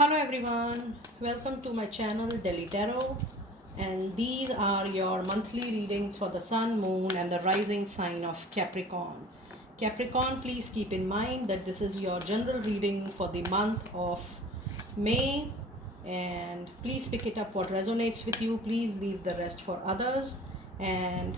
Hello everyone, welcome to my channel Delhi Tarot, and these are your monthly readings for the sun, moon and the rising sign of Capricorn. Capricorn, please keep in mind that this is your general reading for the month of May, and please pick it up what resonates with you. Please leave the rest for others. And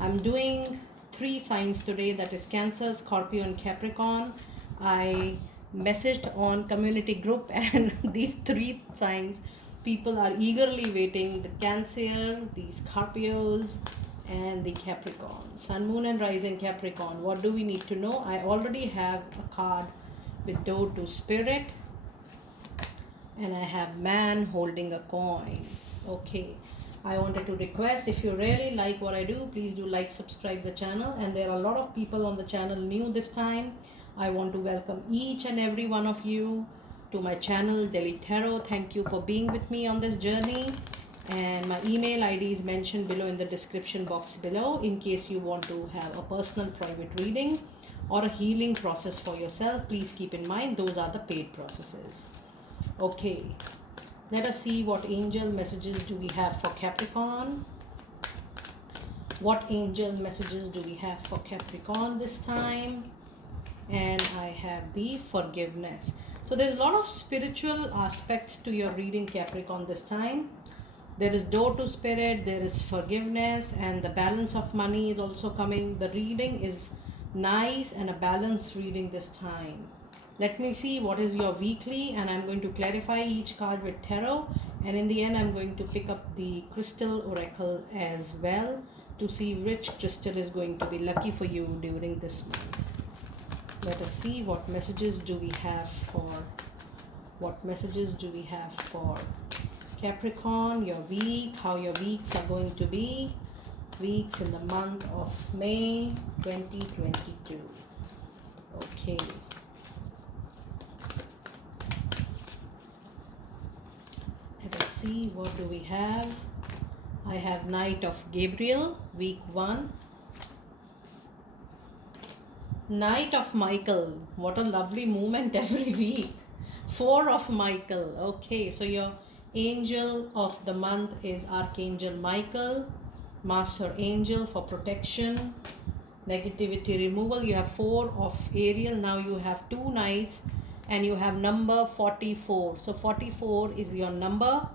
I'm doing 3 signs today, that is Cancer, Scorpio and Capricorn. I messaged on community group and these 3 signs people are eagerly waiting: the Cancer, the Scorpios and the Capricorn. Sun, moon and rising Capricorn, what do we need to know? I already have a card with door to spirit, and I have man holding a coin. Okay, I wanted to request, if you really like what I do, please do like, subscribe the channel. And there are a lot of people on the channel new this time. I want to welcome each and every one of you to my channel Delhi Tarot. Thank you for being with me on this journey, and my email ID is mentioned below in the description box below, in case you want to have a personal private reading or a healing process for yourself. Please keep in mind those are the paid processes. Okay, let us see what angel messages do we have for Capricorn. What angel messages do we have for Capricorn this time? And I have the forgiveness. So there's a lot of spiritual aspects to your reading, Capricorn, this time. There is door to spirit, there is forgiveness, and the balance of money is also coming. The reading is nice and a balanced reading this time. Let me see what is your weekly, and I'm going to clarify each card with tarot, and in the end I'm going to pick up the crystal oracle as well to see which crystal is going to be lucky for you during this month. Let us see what messages do we have for Capricorn, your week, how your weeks are going to be. Weeks in the month of May 2022. Okay. Let us see what do we have. I have Knight of Gabriel, week 1. Knight of Michael, what a lovely movement every week. 4 of Michael. Okay, so your angel of the month is Archangel Michael, master angel for protection, negativity removal. You have 4 of Ariel. Now you have 2 knights and you have number 44. So 44 is your number,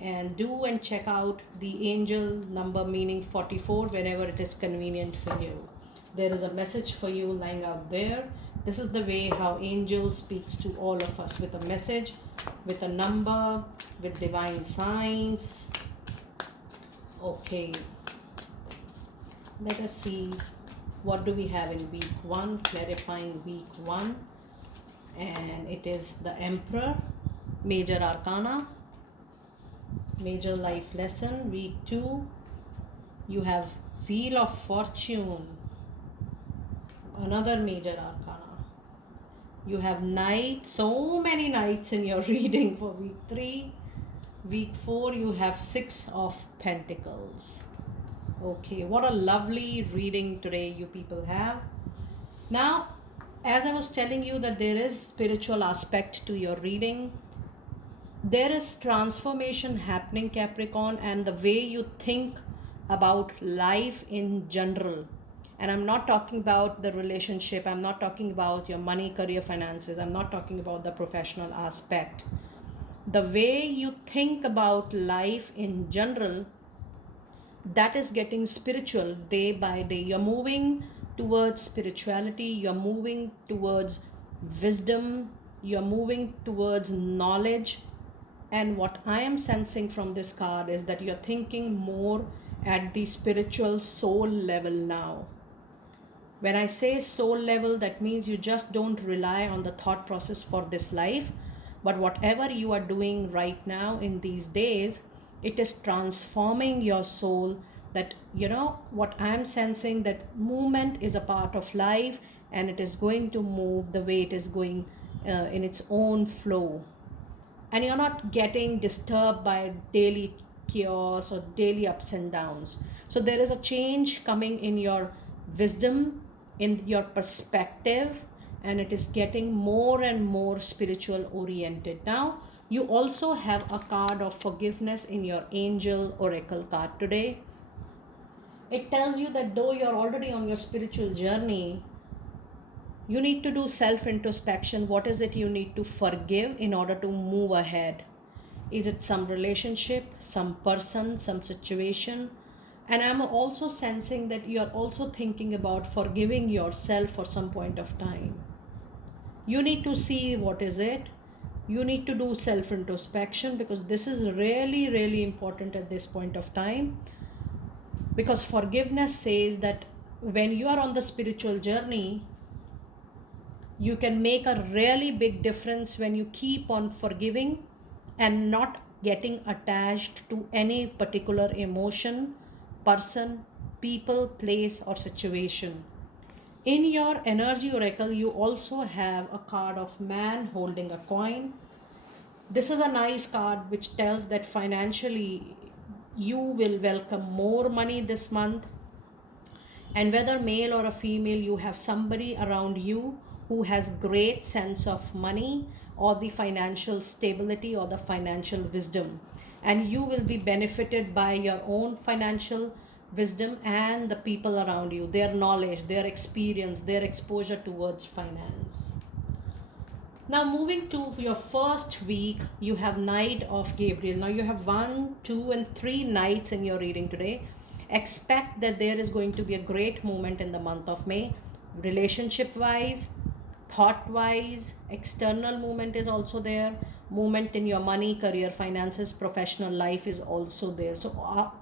and do and check out the angel number meaning 44 whenever it is convenient for you. There is a message for you lying out there. This is the way how angel speaks to all of us, with a message, with a number, with divine signs. Okay, let us see what do we have in week 1, clarifying week 1. And it is the Emperor, major arcana, major life lesson. Week 2, you have Wheel of Fortune, another major arcana. You have Knight, so many knights in your reading for week 3. Week 4, you have 6 of Pentacles. Okay, what a lovely reading today you people have. Now, as I was telling you that there is spiritual aspect to your reading, there is transformation happening, Capricorn, and the way you think about life in general. And I'm not talking about the relationship, I'm not talking about your money, career, finances, I'm not talking about the professional aspect. The way you think about life in general, that is getting spiritual day by day. You're moving towards spirituality, you're moving towards wisdom, you're moving towards knowledge. And what I am sensing from this card is that you're thinking more at the spiritual soul level now. When I say soul level, that means you just don't rely on the thought process for this life, but whatever you are doing right now in these days, it is transforming your soul. That, what I am sensing, that movement is a part of life, and it is going to move the way it is going in its own flow. And you're not getting disturbed by daily chaos or daily ups and downs. So there is a change coming in your wisdom, in your perspective, and it is getting more and more spiritual oriented. Now, You also have a card of forgiveness in your angel oracle card today. It tells you that though you're already on your spiritual journey, you need to do self introspection. What is it you need to forgive in order to move ahead? Is it some relationship, some person, some situation? And I'm also sensing that you're also thinking about forgiving yourself for some point of time. You need to see what is it. You need to do self introspection, because this is really, really important at this point of time. Because forgiveness says that when you are on the spiritual journey, you can make a really big difference when you keep on forgiving and not getting attached to any particular emotion, person, people, place, or situation. In your energy oracle, you also have a card of man holding a coin. This is a nice card which tells that financially you will welcome more money this month. And whether male or a female, you have somebody around you who has great sense of money or the financial stability or the financial wisdom, and you will be benefited by your own financial wisdom and the people around you, their knowledge, their experience, their exposure towards finance. Now, moving to your first week, you have Knight of Gabriel. Now, you have 1, 2, and 3 knights in your reading today. Expect that there is going to be a great moment in the month of May, relationship wise, thought wise, external movement is also there. Movement in your money, career, finances, professional life is also there. So,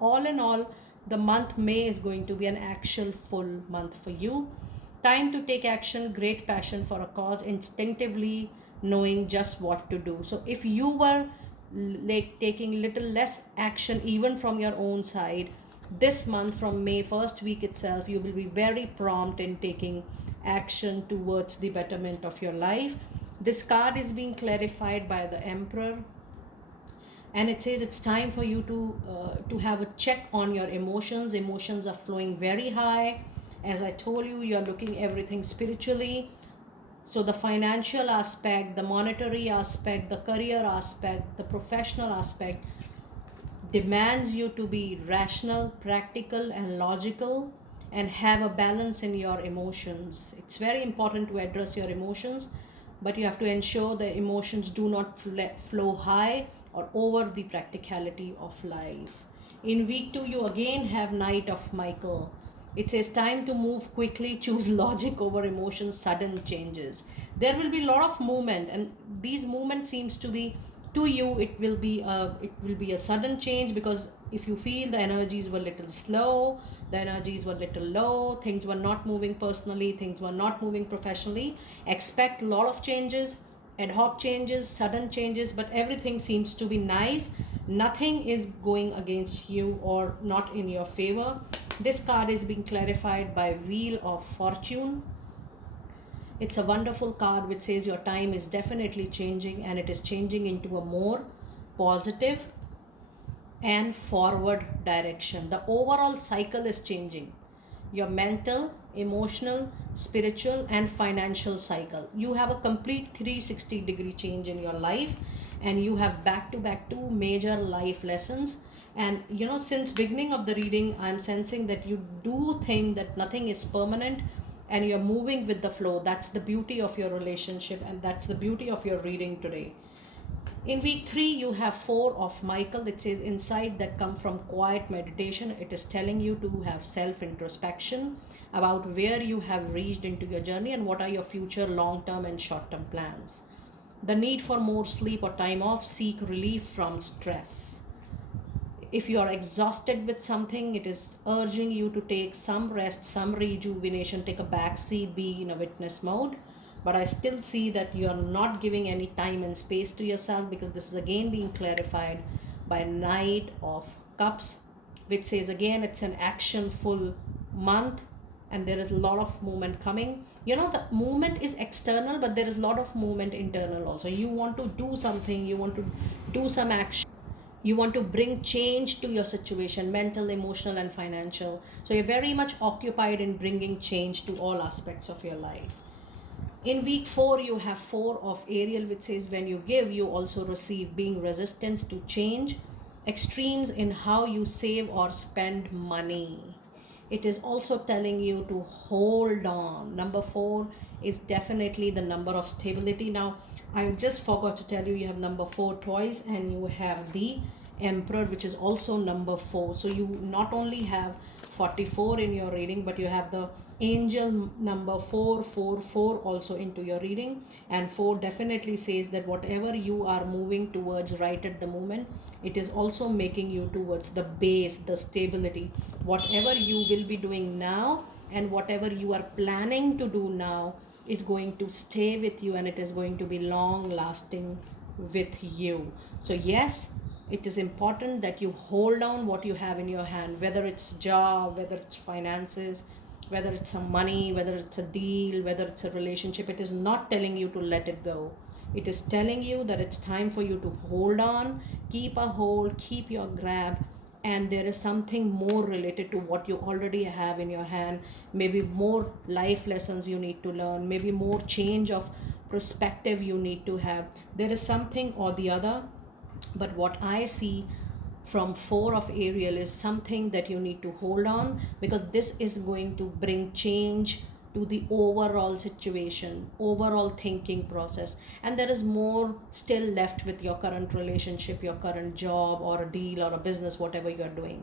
all in all, the month May is going to be an actual full month for you. Time to take action, great passion for a cause, instinctively knowing just what to do. So if you were like taking little less action even from your own side, this month from May first week itself, you will be very prompt in taking action towards the betterment of your life. This card is being clarified by the Emperor, and it says it's time for you to have a check on your emotions. Emotions are flowing very high. As I told you, you are looking everything spiritually. So the financial aspect, the monetary aspect, the career aspect, the professional aspect demands you to be rational, practical, and logical, and have a balance in your emotions. It's very important to address your emotions, but you have to ensure the emotions do not flow high or over the practicality of life. In week 2, you again have Knight of Michael. It says time to move quickly, choose logic over emotions, sudden changes. There will be a lot of movement, and these movement seems to be, to you it will be a sudden change, because if you feel the energies were little slow, the energies were little low, things were not moving personally, things were not moving professionally, expect a lot of changes, ad hoc changes, sudden changes, but everything seems to be nice. Nothing is going against you or not in your favor. This card is being clarified by Wheel of Fortune. It's a wonderful card which says your time is definitely changing, and it is changing into a more positive and forward direction. The overall cycle is changing. Your mental, emotional, spiritual, and financial cycle. You have a complete 360-degree change in your life, and you have back to back 2 major life lessons. And since beginning of the reading, I'm sensing that you do think that nothing is permanent, and you're moving with the flow. That's the beauty of your relationship, and that's the beauty of your reading today. In week 3, you have 4 of Michael. It says insight that come from quiet meditation. It is telling you to have self introspection about where you have reached into your journey and what are your future long term and short term plans. The need for more sleep or time off, seek relief from stress. If you are exhausted with something, it is urging you to take some rest, some rejuvenation, take a back seat, be in a witness mode. But I still see that you are not giving any time and space to yourself, because this is again being clarified by Knight of Cups, which says again it's an action full month, and there is a lot of movement coming. The movement is external, but there is a lot of movement internal also. You want to do something, you want to do some action, you want to bring change to your situation, mental, emotional, and financial. So you're very much occupied in bringing change to all aspects of your life. In week 4, you have 4 of Ariel, which says when you give, you also receive, being resistance to change, extremes in how you save or spend money. It is also telling you to hold on. Number 4 is definitely the number of stability. Now, I just forgot to tell you, you have number 4 twice, and you have the Emperor, which is also number 4. So you not only have 44 in your reading, but you have the angel number 444 also into your reading. And 4 definitely says that whatever you are moving towards right at the moment, it is also making you towards the base, the stability. Whatever you will be doing now and whatever you are planning to do now is going to stay with you, and it is going to be long lasting with you. So yes, it is important that you hold on what you have in your hand, whether it's job, whether it's finances, whether it's some money, whether it's a deal, whether it's a relationship. It is not telling you to let it go. It is telling you that it's time for you to hold on, keep a hold, keep your grab, and there is something more related to what you already have in your hand. Maybe more life lessons you need to learn, maybe more change of perspective you need to have. There is something or the other, but what I see from 4 of Ariel is something that you need to hold on, because this is going to bring change to the overall situation, overall thinking process. And there is more still left with your current relationship, your current job, or a deal, or a business, whatever you're doing.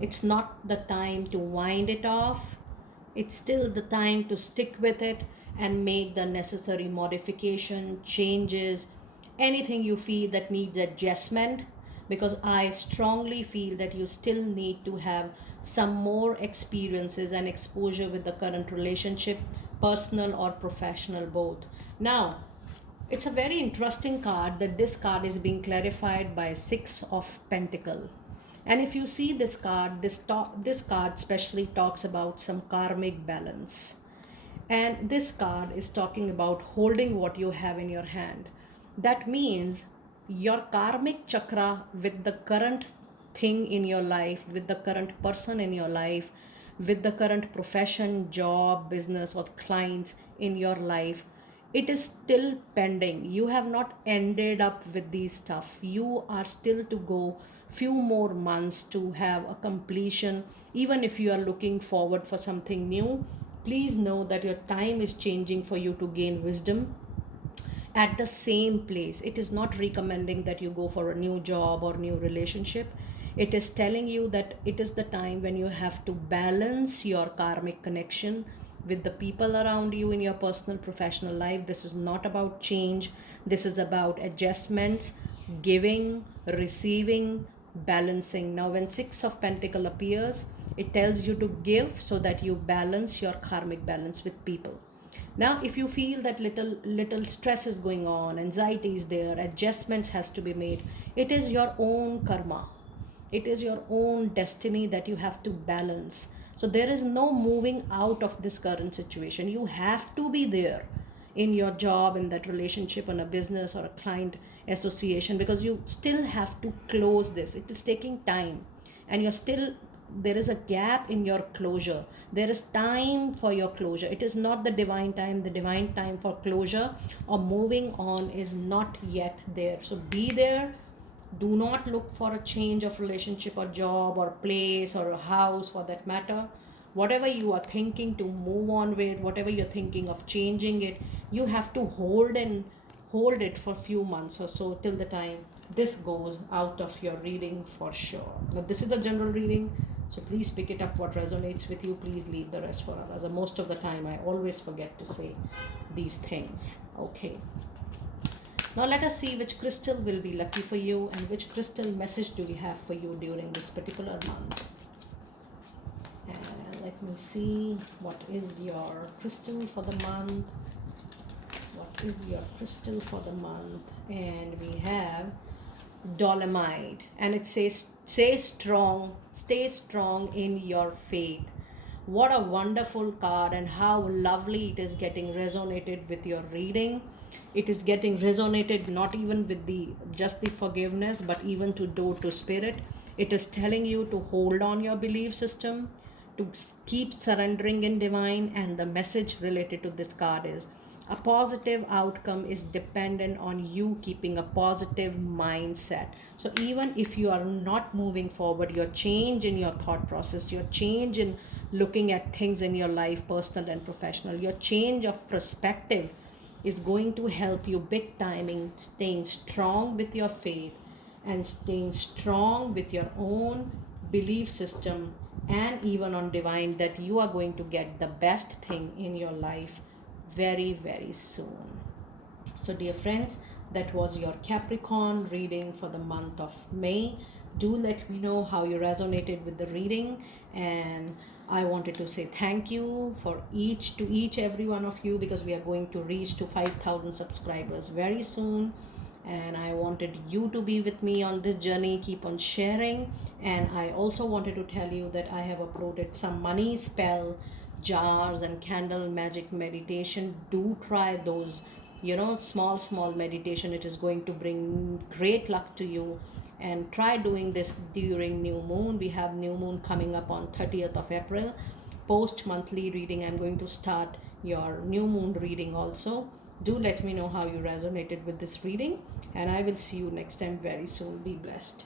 It's not the time to wind it off. It's still the time to stick with it and make the necessary modification, changes, anything you feel that needs adjustment, because I strongly feel that you still need to have some more experiences and exposure with the current relationship, personal or professional, both. Now, it's a very interesting card that this card is being clarified by 6 of Pentacle. And if you see this card, this card especially talks about some karmic balance. And this card is talking about holding what you have in your hand. That means your karmic chakra with the current thing in your life, with the current person in your life, with the current profession, job, business, or clients in your life, it is still pending. You have not ended up with these stuff. You are still to go few more months to have a completion. Even if you are looking forward for something new, please know that your time is changing for you to gain wisdom at the same place. It is not recommending that you go for a new job or new relationship. It is telling you that it is the time when you have to balance your karmic connection with the people around you in your personal professional life. This is not about change. This is about adjustments, giving, receiving, balancing. Now when 6 of Pentacle appears, it tells you to give so that you balance your karmic balance with people. Now if you feel that little stress is going on, anxiety is there, adjustments has to be made, it is your own karma, it is your own destiny that you have to balance. So there is no moving out of this current situation. You have to be there in your job, in that relationship, in a business or a client association, because you still have to close this. It is taking time, and you're still, there is a gap in your closure. There is time for your closure. It is not the divine time. The divine time for closure or moving on is not yet there. So be there. Do not look for a change of relationship or job or place or a house for that matter. Whatever you are thinking to move on with, whatever you're thinking of changing it, you have to hold it for a few months or so till the time this goes out of your reading for sure. Now this is a general reading, so please pick it up what resonates with you. Please leave the rest for others. And most of the time I always forget to say these things. Okay. Now let us see which crystal will be lucky for you and which crystal message do we have for you during this particular month. And let me see, what is your crystal for the month? What is your crystal for the month? And we have Dolomite, and it says stay strong in your faith. What a wonderful card, and how lovely it is getting resonated with your reading. It is getting resonated not even with the just the forgiveness, but even to do to spirit. It is telling you to hold on your belief system, to keep surrendering in divine. And the message related to this card is A positive outcome is dependent on you keeping a positive mindset. So even if you are not moving forward, your change in your thought process, your change in looking at things in your life, personal and professional, your change of perspective is going to help you big time in staying strong with your faith and staying strong with your own belief system, and even on divine, that you are going to get the best thing in your life very, very soon. So, dear friends, that was your Capricorn reading for the month of May. Do let me know how you resonated with the reading, and I wanted to say thank you for each every one of you, because we are going to reach to 5,000 subscribers very soon, and I wanted you to be with me on this journey. Keep on sharing. And I also wanted to tell you that I have uploaded some money spell jars and candle magic meditation. Do try those, small meditation. It is going to bring great luck to you. And try doing this during new moon. We have new moon coming up on 30th of April. Post monthly reading, I'm going to start your new moon reading also. Do let me know how you resonated with this reading, and I will see you next time very soon. Be blessed.